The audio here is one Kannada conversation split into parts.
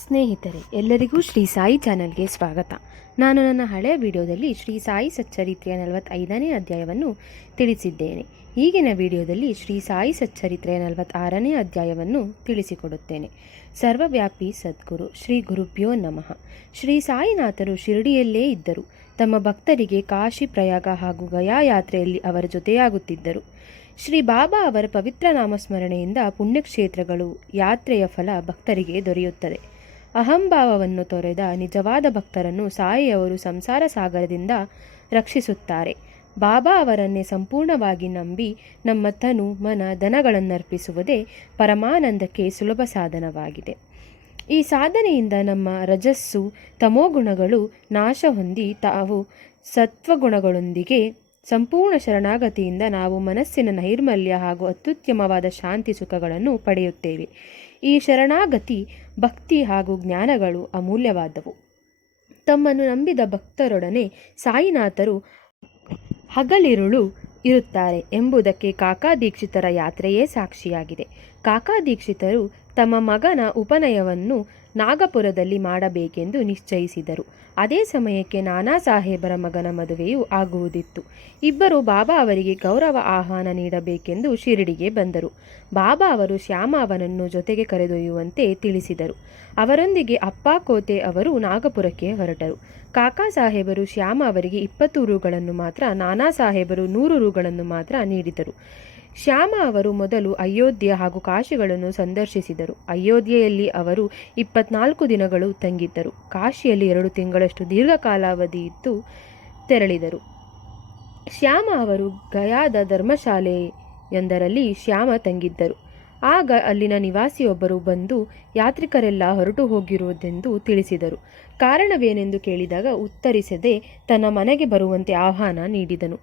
ಸ್ನೇಹಿತರೆ, ಎಲ್ಲರಿಗೂ ಶ್ರೀ ಸಾಯಿ ಚಾನಲ್ಗೆ ಸ್ವಾಗತ. ನಾನು ನನ್ನ ಹಳೆಯ ವಿಡಿಯೋದಲ್ಲಿ ಶ್ರೀ ಸಾಯಿ ಸಚ್ಚರಿತ್ರೆಯ 45ನೇ ಅಧ್ಯಾಯವನ್ನು ತಿಳಿಸಿದ್ದೇನೆ. ಈಗಿನ ವಿಡಿಯೋದಲ್ಲಿ ಶ್ರೀ ಸಾಯಿ ಸಚ್ಚರಿತ್ರೆಯ 46ನೇ ಅಧ್ಯಾಯವನ್ನು ತಿಳಿಸಿಕೊಡುತ್ತೇನೆ. ಸರ್ವವ್ಯಾಪಿ ಸದ್ಗುರು ಶ್ರೀ ಗುರುಭ್ಯೋ ನಮಃ. ಶ್ರೀ ಸಾಯಿನಾಥರು ಶಿರಡಿಯಲ್ಲೇ ಇದ್ದರು. ತಮ್ಮ ಭಕ್ತರಿಗೆ ಕಾಶಿ, ಪ್ರಯಾಗ ಹಾಗೂ ಗಯಾ ಯಾತ್ರೆಯಲ್ಲಿ ಅವರ ಜೊತೆಯಾಗುತ್ತಿದ್ದರು. ಶ್ರೀ ಬಾಬಾ ಅವರ ಪವಿತ್ರ ನಾಮಸ್ಮರಣೆಯಿಂದ ಪುಣ್ಯಕ್ಷೇತ್ರಗಳು, ಯಾತ್ರೆಯ ಫಲ ಭಕ್ತರಿಗೆ ದೊರೆಯುತ್ತದೆ. ಅಹಂಭಾವವನ್ನು ತೊರೆದ ನಿಜವಾದ ಭಕ್ತರನ್ನು ಸಾಯಿಯವರು ಸಂಸಾರ ಸಾಗರದಿಂದ ರಕ್ಷಿಸುತ್ತಾರೆ. ಬಾಬಾ ಅವರನ್ನೇ ಸಂಪೂರ್ಣವಾಗಿ ನಂಬಿ ನಮ್ಮ ತನು, ಮನ, ಧನಗಳನ್ನರ್ಪಿಸುವುದೇ ಪರಮಾನಂದಕ್ಕೆ ಸುಲಭ ಸಾಧನವಾಗಿದೆ. ಈ ಸಾಧನೆಯಿಂದ ನಮ್ಮ ರಜಸ್ಸು, ತಮೋಗುಣಗಳು ನಾಶ ಹೊಂದಿ ತಾವು ಸತ್ವಗುಣಗಳೊಂದಿಗೆ ಸಂಪೂರ್ಣ ಶರಣಾಗತಿಯಿಂದ ನಾವು ಮನಸ್ಸಿನ ನೈರ್ಮಲ್ಯ ಹಾಗೂ ಅತ್ಯುತ್ತಮವಾದ ಶಾಂತಿ ಸುಖಗಳನ್ನು ಪಡೆಯುತ್ತೇವೆ. ಈ ಶರಣಾಗತಿ, ಭಕ್ತಿ ಹಾಗೂ ಜ್ಞಾನಗಳು ಅಮೂಲ್ಯವಾದವು. ತಮ್ಮನ್ನು ನಂಬಿದ ಭಕ್ತರೊಡನೆ ಸಾಯಿನಾಥರು ಹಗಲಿರುಳು ಇರುತ್ತಾರೆ ಎಂಬುದಕ್ಕೆ ಕಾಕಾ ದೀಕ್ಷಿತರ ಯಾತ್ರೆಯೇ ಸಾಕ್ಷಿಯಾಗಿದೆ. ಕಾಕಾ ದೀಕ್ಷಿತರು ತಮ್ಮ ಮಗನ ಉಪನಯನವನ್ನು ನಾಗಪುರದಲ್ಲಿ ಮಾಡಬೇಕೆಂದು ನಿಶ್ಚಯಿಸಿದರು. ಅದೇ ಸಮಯಕ್ಕೆ ನಾನಾ ಸಾಹೇಬರ ಮಗನ ಮದುವೆಯೂ ಆಗುವುದಿತ್ತು. ಇಬ್ಬರು ಬಾಬಾ ಅವರಿಗೆ ಗೌರವ ಆಹ್ವಾನ ನೀಡಬೇಕೆಂದು ಶಿರಡಿಗೆ ಬಂದರು. ಬಾಬಾ ಅವರು ಶ್ಯಾಮ ಅವನನ್ನು ಜೊತೆಗೆ ಕರೆದೊಯ್ಯುವಂತೆ ತಿಳಿಸಿದರು. ಅವರೊಂದಿಗೆ ಅಪ್ಪ ಕೋತೆ ಅವರು ನಾಗಪುರಕ್ಕೆ ಹೊರಟರು. ಕಾಕಾ ಸಾಹೇಬರು ಶ್ಯಾಮ ಅವರಿಗೆ 20 ರೂಗಳನ್ನು ಮಾತ್ರ, ನಾನಾ ಸಾಹೇಬರು 100 ರೂಗಳನ್ನು ಮಾತ್ರ ನೀಡಿದರು. ಶ್ಯಾಮ ಅವರು ಮೊದಲು ಅಯೋಧ್ಯೆ ಹಾಗೂ ಕಾಶಿಗಳನ್ನು ಸಂದರ್ಶಿಸಿದರು. ಅಯೋಧ್ಯೆಯಲ್ಲಿ ಅವರು 24 ದಿನಗಳು ತಂಗಿದ್ದರು. ಕಾಶಿಯಲ್ಲಿ 2 ತಿಂಗಳಷ್ಟು ದೀರ್ಘಕಾಲಾವಧಿ ಇದ್ದು ತೆರಳಿದರು. ಶ್ಯಾಮ ಅವರು ಗಯಾದ ಧರ್ಮಶಾಲೆಯೊಂದರಲ್ಲಿ ಶ್ಯಾಮ ತಂಗಿದ್ದರು. ಆಗ ಅಲ್ಲಿನ ನಿವಾಸಿಯೊಬ್ಬರು ಬಂದು ಯಾತ್ರಿಕರೆಲ್ಲ ಹೊರಟು ಹೋಗಿರುವುದೆಂದು ತಿಳಿಸಿದರು. ಕಾರಣವೇನೆಂದು ಕೇಳಿದಾಗ ಉತ್ತರಿಸದೆ ತನ್ನ ಮನೆಗೆ ಬರುವಂತೆ ಆಹ್ವಾನ ನೀಡಿದನು.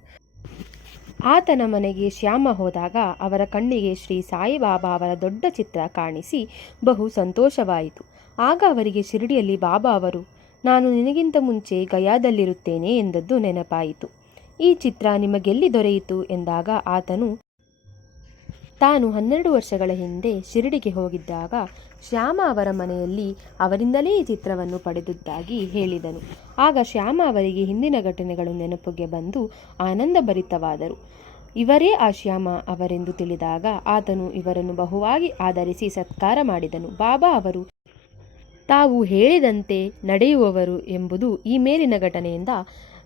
ಆತನ ಮನೆಗೆ ಶ್ಯಾಮ ಹೋದಾಗ ಅವರ ಕಣ್ಣಿಗೆ ಶ್ರೀ ಸಾಯಿಬಾಬಾ ಅವರ ದೊಡ್ಡ ಚಿತ್ರ ಕಾಣಿಸಿ ಬಹು ಸಂತೋಷವಾಯಿತು. ಆಗ ಅವರಿಗೆ ಶಿರಡಿಯಲ್ಲಿ ಬಾಬಾ ಅವರು ನಾನು ನಿನಗಿಂತ ಮುಂಚೆ ಗಯಾದಲ್ಲಿರುತ್ತೇನೆ ಎಂದದ್ದು ನೆನಪಾಯಿತು. ಈ ಚಿತ್ರ ನಿಮಗೆಲ್ಲಿ ದೊರೆಯಿತು ಎಂದಾಗ ಆತನು ತಾನು 12 ವರ್ಷಗಳ ಹಿಂದೆ ಶಿರಡಿಗೆ ಹೋಗಿದ್ದಾಗ ಶ್ಯಾಮ ಅವರ ಮನೆಯಲ್ಲಿ ಅವರಿಂದಲೇ ಈ ಚಿತ್ರವನ್ನು ಪಡೆದುದಾಗಿ ಹೇಳಿದನು. ಆಗ ಶ್ಯಾಮ ಅವರಿಗೆ ಹಿಂದಿನ ಘಟನೆಗಳು ನೆನಪಿಗೆ ಬಂದು ಆನಂದಭರಿತವಾದರು. ಇವರೇ ಆ ಶ್ಯಾಮ ಅವರೆಂದು ತಿಳಿದಾಗ ಆತನು ಇವರನ್ನು ಬಹುವಾಗಿ ಆದರಿಸಿ ಸತ್ಕಾರ ಮಾಡಿದನು. ಬಾಬಾ ಅವರು ತಾವು ಹೇಳಿದಂತೆ ನಡೆಯುವವರು ಎಂಬುದು ಈ ಮೇಲಿನ ಘಟನೆಯಿಂದ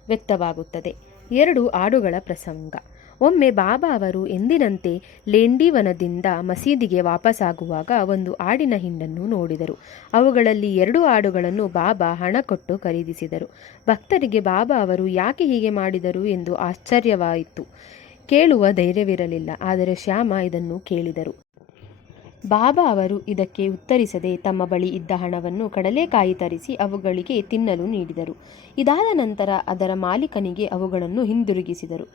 ವ್ಯಕ್ತವಾಗುತ್ತದೆ. 2 ಆಡುಗಳ ಪ್ರಸಂಗ. ಒಮ್ಮೆ ಬಾಬಾ ಅವರು ಎಂದಿನಂತೆ ಲೇಂಡಿವನದಿಂದ ಮಸೀದಿಗೆ ವಾಪಸ್ಸಾಗುವಾಗ ಒಂದು ಆಡಿನ ಹಿಂಡನ್ನು ನೋಡಿದರು. ಅವುಗಳಲ್ಲಿ 2 ಆಡುಗಳನ್ನು ಬಾಬಾ ಹಣ ಕೊಟ್ಟು ಖರೀದಿಸಿದರು. ಭಕ್ತರಿಗೆ ಬಾಬಾ ಅವರು ಯಾಕೆ ಹೀಗೆ ಮಾಡಿದರು ಎಂದು ಆಶ್ಚರ್ಯವಾಯಿತು. ಕೇಳುವ ಧೈರ್ಯವಿರಲಿಲ್ಲ. ಆದರೆ ಶ್ಯಾಮ ಇದನ್ನು ಕೇಳಿದರು. ಬಾಬಾ ಅವರು ಇದಕ್ಕೆ ಉತ್ತರಿಸದೆ ತಮ್ಮ ಬಳಿ ಇದ್ದ ಹಣವನ್ನು ಕಡಲೆಕಾಯಿ ತರಿಸಿ ಅವುಗಳಿಗೆ ತಿನ್ನಲು ನೀಡಿದರು. ಇದಾದ ನಂತರ ಅದರ ಮಾಲೀಕನಿಗೆ ಅವುಗಳನ್ನು ಹಿಂದಿರುಗಿಸಿದರು.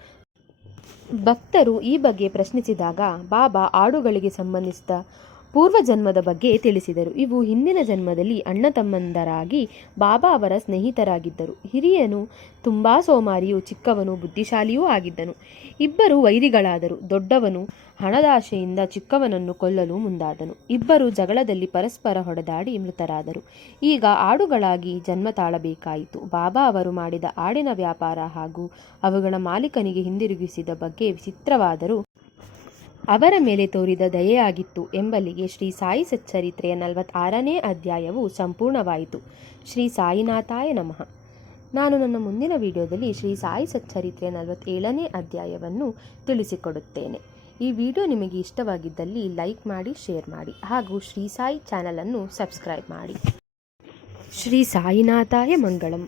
ಭಕ್ತರು ಈ ಬಗ್ಗೆ ಪ್ರಶ್ನಿಸಿದಾಗ ಬಾಬಾ ಆಡುಗಳಿಗೆ ಸಂಬಂಧಿಸಿದ ಪೂರ್ವಜನ್ಮದ ಬಗ್ಗೆ ತಿಳಿಸಿದರು. ಇವು ಹಿಂದಿನ ಜನ್ಮದಲ್ಲಿ ಅಣ್ಣ ತಮ್ಮಂದರಾಗಿ ಬಾಬಾ ಅವರ ಸ್ನೇಹಿತರಾಗಿದ್ದರು. ಹಿರಿಯನು ತುಂಬಾ ಸೋಮಾರಿಯೂ ಚಿಕ್ಕವನು ಬುದ್ಧಿಶಾಲಿಯೂ ಆಗಿದ್ದನು. ಇಬ್ಬರು ವೈರಿಗಳಾದರು. ದೊಡ್ಡವನು ಹಣದಾಶೆಯಿಂದ ಚಿಕ್ಕವನನ್ನು ಕೊಲ್ಲಲು ಮುಂದಾದನು. ಇಬ್ಬರು ಜಗಳದಲ್ಲಿ ಪರಸ್ಪರ ಹೊಡೆದಾಡಿ ಮೃತರಾದರು. ಈಗ ಆಡುಗಳಾಗಿ ಜನ್ಮ ತಾಳಬೇಕಾಯಿತು. ಬಾಬಾ ಅವರು ಮಾಡಿದ ಆಡಿನ ವ್ಯಾಪಾರ ಹಾಗೂ ಅವುಗಳ ಮಾಲೀಕನಿಗೆ ಹಿಂದಿರುಗಿಸಿದ ಬಗ್ಗೆ ವಿಚಿತ್ರವಾದರೂ ಅವರ ಮೇಲೆ ತೋರಿದ ದಯೆಯಾಗಿತ್ತು ಎಂಬಲ್ಲಿಗೆ ಶ್ರೀ ಸಾಯಿ ಸಚ್ಚರಿತ್ರೆಯ 46ನೇ ಅಧ್ಯಾಯವು ಸಂಪೂರ್ಣವಾಯಿತು. ಶ್ರೀ ಸಾಯಿನಾಥಾಯ ನಮಃ. ನಾನು ನನ್ನ ಮುಂದಿನ ವಿಡಿಯೋದಲ್ಲಿ ಶ್ರೀ ಸಾಯಿ ಸಚ್ಚರಿತ್ರೆಯ 47ನೇ ಅಧ್ಯಾಯವನ್ನು ತಿಳಿಸಿಕೊಡುತ್ತೇನೆ. ಈ ವಿಡಿಯೋ ನಿಮಗೆ ಇಷ್ಟವಾಗಿದ್ದಲ್ಲಿ ಲೈಕ್ ಮಾಡಿ, ಶೇರ್ ಮಾಡಿ ಹಾಗೂ ಶ್ರೀ ಸಾಯಿ ಚಾನಲನ್ನು ಸಬ್ಸ್ಕ್ರೈಬ್ ಮಾಡಿ. ಶ್ರೀ ಸಾಯಿನಾಥಾಯ ಮಂಗಳಂ.